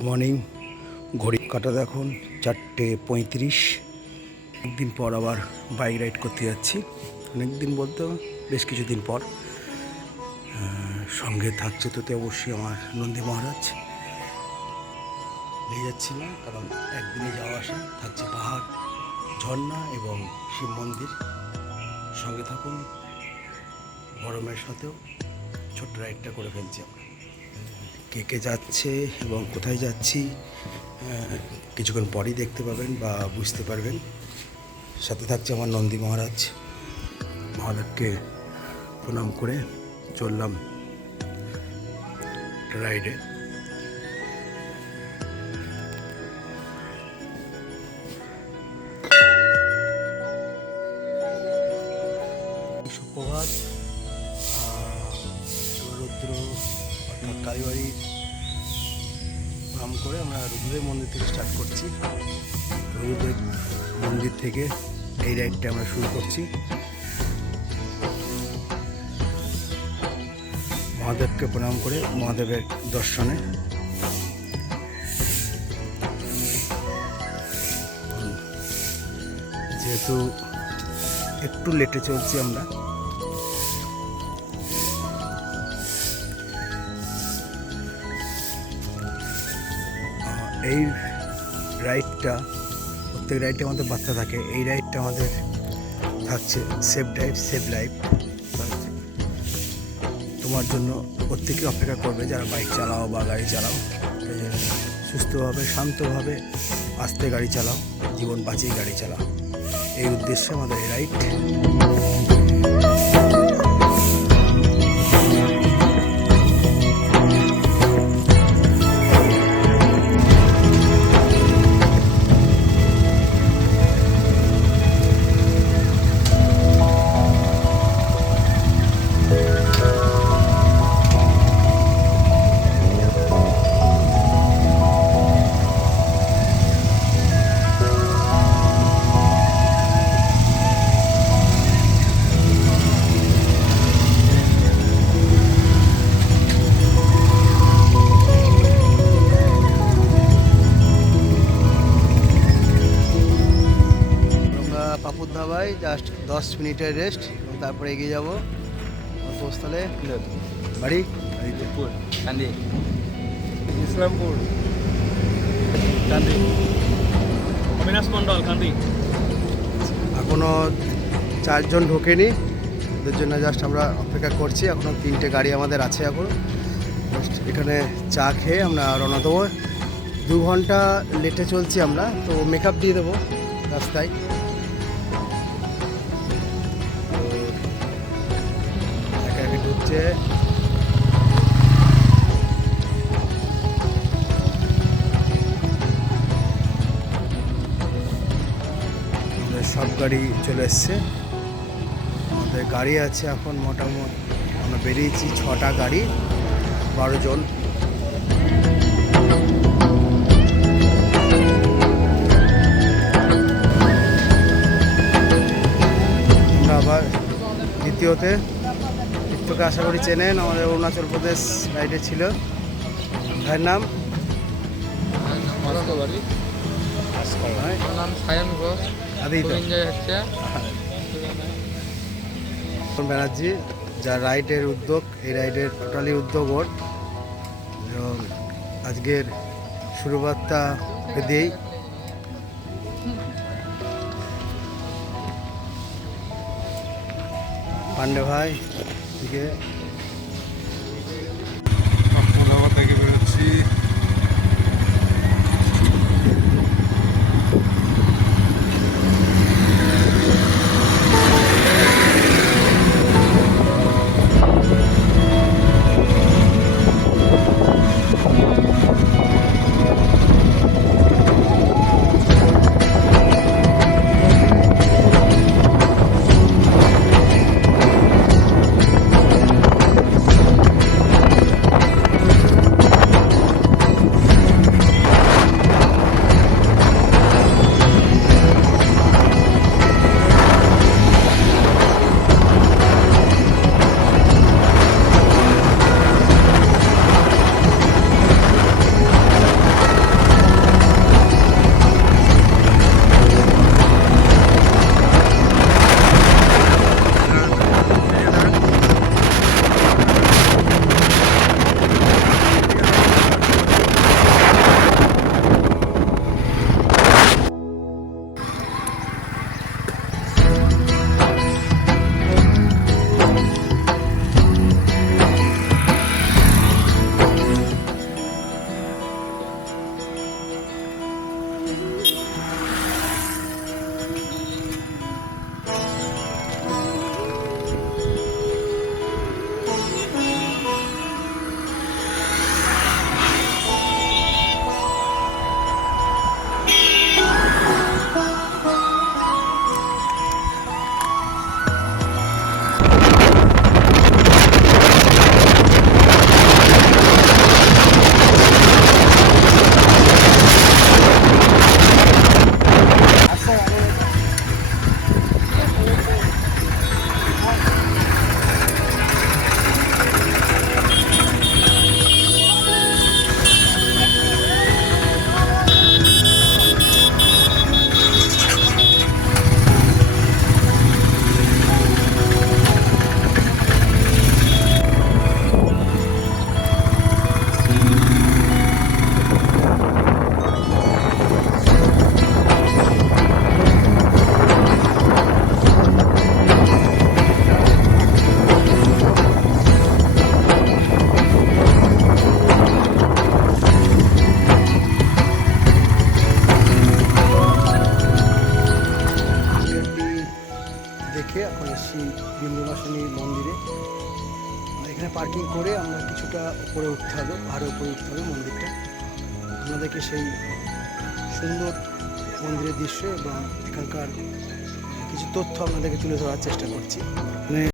Morning. ঘড়ি কাটা দেখুন 4:35। একদিন পর আবার বাইক রাইড করতে যাচ্ছি। অনেক দিন বলতে বেশ কিছুদিন পর। সঙ্গে থাকছে তো অবশ্যই আমার নন্দী মহারাজ। নিয়ে যাচ্ছি না, কারণ একদিনে যাওয়া আসা থাকছে পাহাড়, ঝর্ণা এবং শিব মন্দির। সঙ্গে থাকুন, গরমের সাথেও ছোট্ট রাইডটা করে ফেলছি আমরা। কে কে যাচ্ছে এবং কোথায় যাচ্ছি কিছুক্ষণ পরেই দেখতে পাবেন বা বুঝতে পারবেন। সাথে থাকছে আমার নন্দী মহারাজ। মহাদেবকে প্রণাম করে চললাম রাইডে। সুপ্রভাত। রুদ্র অর্থাৎ কালীবাড়ির প্রণাম করে আমরা রুদ্রদেব মন্দির থেকে স্টার্ট করছি। রুদ্রদেব মন্দির থেকে এই রাইডটা আমরা শুরু করছি। মহাদেবকে প্রণাম করে মহাদেবের দর্শনে যেহেতু একটু লেটে চলছি আমরা, এই রাইডটা প্রত্যেক রাইডে আমাদের বাচ্চা থাকে। এই রাইডটা আমাদের থাকছে সেফ ড্রাইভ সেফ লাইফ। তোমার জন্য প্রত্যেকে অপেক্ষা করবে যারা বাইক চালাও বা গাড়ি চালাও। সুস্থভাবে শান্তভাবে আস্তে গাড়ি চালাও, জীবন বাঁচিয়ে গাড়ি চালাও, এই উদ্দেশ্যে আমাদের এই রাইড। পাপুর ধাবায় জাস্ট 10 মিনিটের রেস্ট এবং তারপরে এগিয়ে যাবো গন্তব্যস্থলে। বাড়ি কান্দি, ইসলামপুর, কান্দি, অবিনাশ মন্ডল, কান্দি। এখনও 4 জন ঢোকেনি, ওদের জন্য জাস্ট আমরা অপেক্ষা করছি। এখনও 3টে গাড়ি আমাদের আছে। এখন জাস্ট এখানে চা খেয়ে আমরা রওনা দেবো। 2 ঘন্টা লেটে চলছি আমরা, তো মেকআপ দিয়ে দেবো রাস্তায়। একা একা ঢুকছে। সব গাড়ি চলে এসছে। আমাদের গাড়ি আছে এখন মোটামুটি, আমরা বেরিয়েছি 6টা গাড়ি, 12 জন। আমরা আবার দ্বিতীয়তে চিত্তকে আশা করি চেনেন, আমাদের অরুণাচল প্রদেশ রাইডে ছিল। ভাইয়ের নাম সায়ন ঘোষ, ব্যানার্জি, যার রাইডের উদ্যোগ, এই রাইডের টোটালি উদ্যোগ ওর। এবং আজকের শুরুবাতটা দিয়েই পান্ডে ভাই থেকে থেকে বেরোচ্ছি। উপরে উঠতে হবে, পাহাড়ের উপরে উঠতে হবে মন্দিরটা। আপনাদেরকে সেই সুন্দর মন্দিরের দৃশ্য এবং এখানকার কিছু তথ্য আপনাদেরকে তুলে ধরার চেষ্টা করছি।